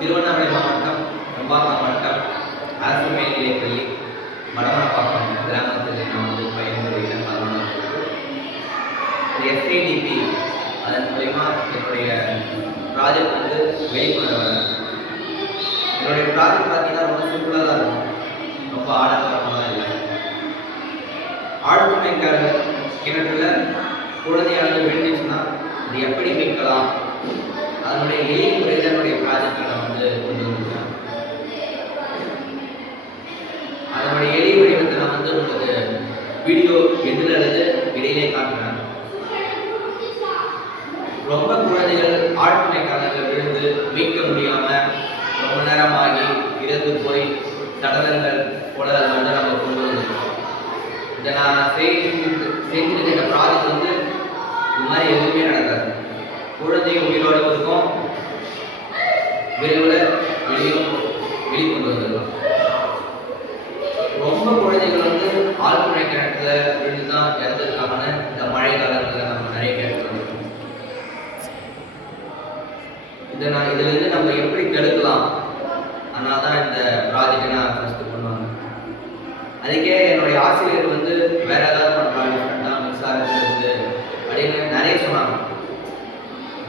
திருவண்ணாமலை மாவட்டம் நம்பாக்கம் வட்டம் அரசு மேல்நிலைப்பள்ளி மடமனப்பாக்கம் கிராமத்தில் நான் வந்து பயன்படுகிறேன். எஸ்ஐடிபி அதன் மூலயமா என்னுடைய ப்ராஜெக்ட் வந்து வெளிக்கொண்டு வரேன். என்னுடைய ப்ராஜெக்ட் பார்த்தீங்கன்னா ரொம்ப சிம்பிளாக தான் இருக்கும், ரொம்ப ஆடம்பரமாக இல்லை. ஆழ்துணைக்கார கிணற்றுல குழந்தையானது விழுந்துச்சுன்னா அது எப்படி மீட்கலாம், அதனுடைய எளிய முறையில் என்னுடைய ப்ராஜெக்டை நான் வந்து கொண்டு வந்துருக்கேன். அதனுடைய எளிய வடிவத்தை நான் வந்து உங்களுக்கு வீடியோ எதில் அல்லது இடையிலே காட்டுறேன். ரொம்ப குழந்தைகள் ஆழ்துணைக்காரர்கள் விழுந்து மீட்க முடியாமல் ரொம்ப நேரம் ஆகி இறந்து போய் சடலங்கள் போல அதை வந்து நம்ம கொண்டு வந்துருக்கோம். இதை நான் செஞ்சுட்டு இந்த ப்ராஜெக்ட் வந்து இது மாதிரி எதுவுமே நடக்காது. குழந்தையும் உயிரோடு இருக்கும், விரைவில் வெளிக்கொண்டு வந்துடலாம். ரொம்ப குழந்தைகள் வந்து ஆழ்துணை கிணத்துல விழுந்து தான் இறந்துருக்காங்கன்னு இந்த மழை காலத்தில் நம்ம நிறைய கேட்கலாம். இதிலிருந்து நம்ம எப்படி தடுக்கலாம், அதனால தான் இந்த ப்ராஜெக்டை நான் ஃபஸ்ட்டு பண்ணுவாங்க. அதுக்கே என்னுடைய ஆசிரியர் வந்து வேற ஏதாவது பண்ணுறாங்க, மின்சாரம் இருந்து அப்படின்னு நிறைய சொன்னாங்க.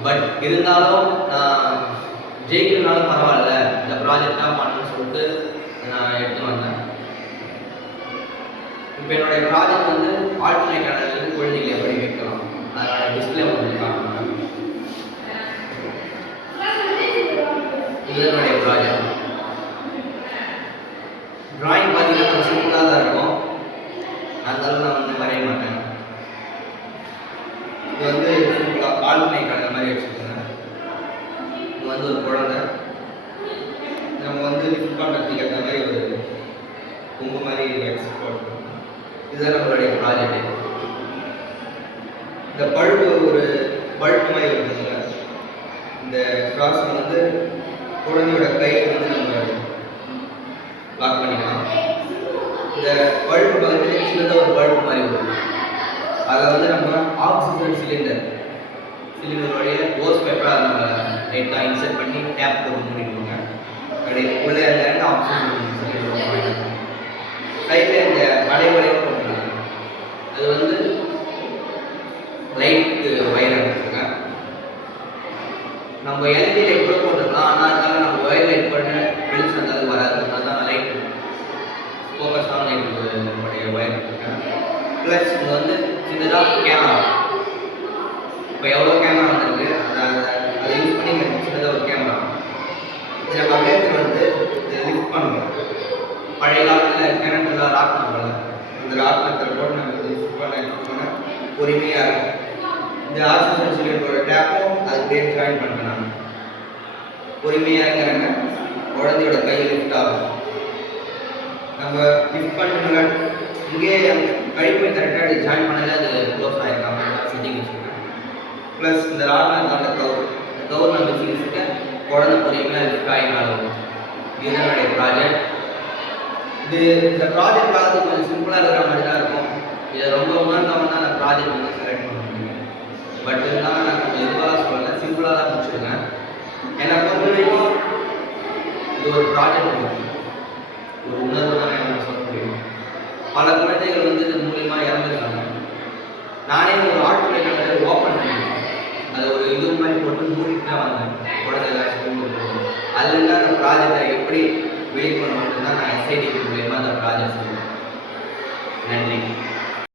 பட் இருந்தாலும் நான் ஜெயிக்கிறதுனாலும் பரவாயில்ல, இந்த ப்ராஜெக்ட் தான் பண்ணணும்னு சொல்லிட்டு நான் எடுத்து வந்தேன். இப்போ என்னுடைய ப்ராஜெக்ட் வந்து ஆழ்துணை கிணறுலேருந்து குழந்தைகளை எப்படி வைக்கலாம், அதோட டிஸ்பிளே உங்களுக்கு காட்டணும். இது என்னுடைய ப்ராஜெக்ட். ட்ராயிங் பார்த்தீங்கன்னா கொஞ்சம் சிம்பிளாக தான் இருக்கும், அதனால நான் வந்து வரைய மாட்டேன். இது வந்து சிம்பிளாக ஆழ்துணை கிணறு மாதிரி வச்சுருக்கேன். இது வந்து ஒரு குழந்தை நம்ம வந்து லிஃப்ட் பண்ணுறதுக்கு ஏற்ற மாதிரி ஒரு பொங்கு மாதிரி எக்ஸ்போர்ட். இதுதான் நம்மளுடைய ப்ராஜெக்ட். இந்த பல்பு ஒரு பல்பு மாதிரி இருக்குதுங்க. இந்த கிராஸ் வந்து குழந்தையோட கை வந்து நம்ம லாக் பண்ணிக்கலாம். இந்த பல்பு பக்கத்துலேயே சின்னதாக ஒரு பல்பு மாதிரி வரும். அதில் வந்து நம்ம ஆக்சிஜன் சிலிண்டர் வழியாக ஓஸ் பேப்பரை அதை நம்ம லைட்டாக இன்சர்ட் பண்ணி டேப் போட்டு மூடிடுவோங்க. அப்படி உள்ளே அந்த ஆக்சிஜன் சிலிண்டர் சைடில் இந்த வளைவலையை போட்டுருங்க. அது வந்து லைட்டு வயர் எடுத்துருங்க. நம்ம எல்இடி லைட் கூட போட்டுருக்கலாம், ஆனால் இருந்தாலும் நம்ம ஒயர் லைட் பண்ண வெளிச்சு வந்தாலும் வராது. அதனால தான் லைட் ஃபோக்கஸான லைட் நம்மளுடைய ஒயர் எடுத்துருக்கேன். ப்ளஸ் இது வந்து சின்னதாக கேமரா. இப்போ எவ்வளோ கேமரா வந்துருக்கு அதை யூஸ் பண்ணி சின்னதாக ஒரு கேமரா இதை நம்ம அப்படியே வந்து இதை லிஃப்ட் பண்ணுவோம். பழைய காலத்தில் கிணற்றுல ராக் பண்ணல, அந்த ராக் நத்தில் போட்டு நம்ம லிஃப்ட் பண்ண பொறுமையாக இருக்கும். இந்த ஆக்சிஜன் சிலிண்டரோட டேப்பும் அதுக்கு ஜாயின் பண்ணுறேன். நான் பொறுமையாக இருக்கிறேங்க, குழந்தையோட கையில் லிஃப்ட் ஆகும். நம்ம லிஃப்ட் பண்ணுறதுனால இங்கே கழிப்பை கரெக்டாக ஜாயின் பண்ணல அது க்ளோஸ் ஆகிருக்காம ஃபிட்டிங் வச்சுருக்கேன். ப்ளஸ் இந்த ராட்னத்தில் அந்த கவர் நம்ம வச்சுக்கிட்டு குழந்தை பொறுமையாக லிஃப்ட் ஆகினாலும் இதுதான் என்னுடைய ப்ராஜெக்ட். இந்த ப்ராஜெக்ட் பார்த்து கொஞ்சம் சிம்பிளாக இருக்கிற மாதிரி தான் இருக்கும். இதை ரொம்ப உணர்ந்தவங்க தான் அந்த ப்ராஜெக்ட் வந்து செலக்ட் பண்ண முடியும். பட் இருந்தாலும் நான் கொஞ்சம் இதுவாக சொல்லலை, சிம்பிளாக தான் முடிச்சிருக்கேன். என்னை பொறுத்த வரைக்கும் இது ஒரு ப்ராஜெக்ட், ஒரு உணர்வு தான் எனக்கு சொல்ல முடியும். பல குழந்தைகள் வந்து இது மூலிமா இறந்துருக்காங்க. நானே ஒரு ஆழ்துளை கிணறு ஓப்பன் பண்ணியிருக்கேன். அதை ஒரு இது மாதிரி போட்டு மூடிட்டு தான் வந்தேன். குழந்தைகள் ஸ்கூல் அதுலேருந்து அந்த ப்ராஜெக்டை எப்படி வெளிக்கொண்டு தான் நான் எஸ்ஐடிபி மூலயமா அந்த ப்ராஜெக்ட் சொல்லுவேன். நன்றி.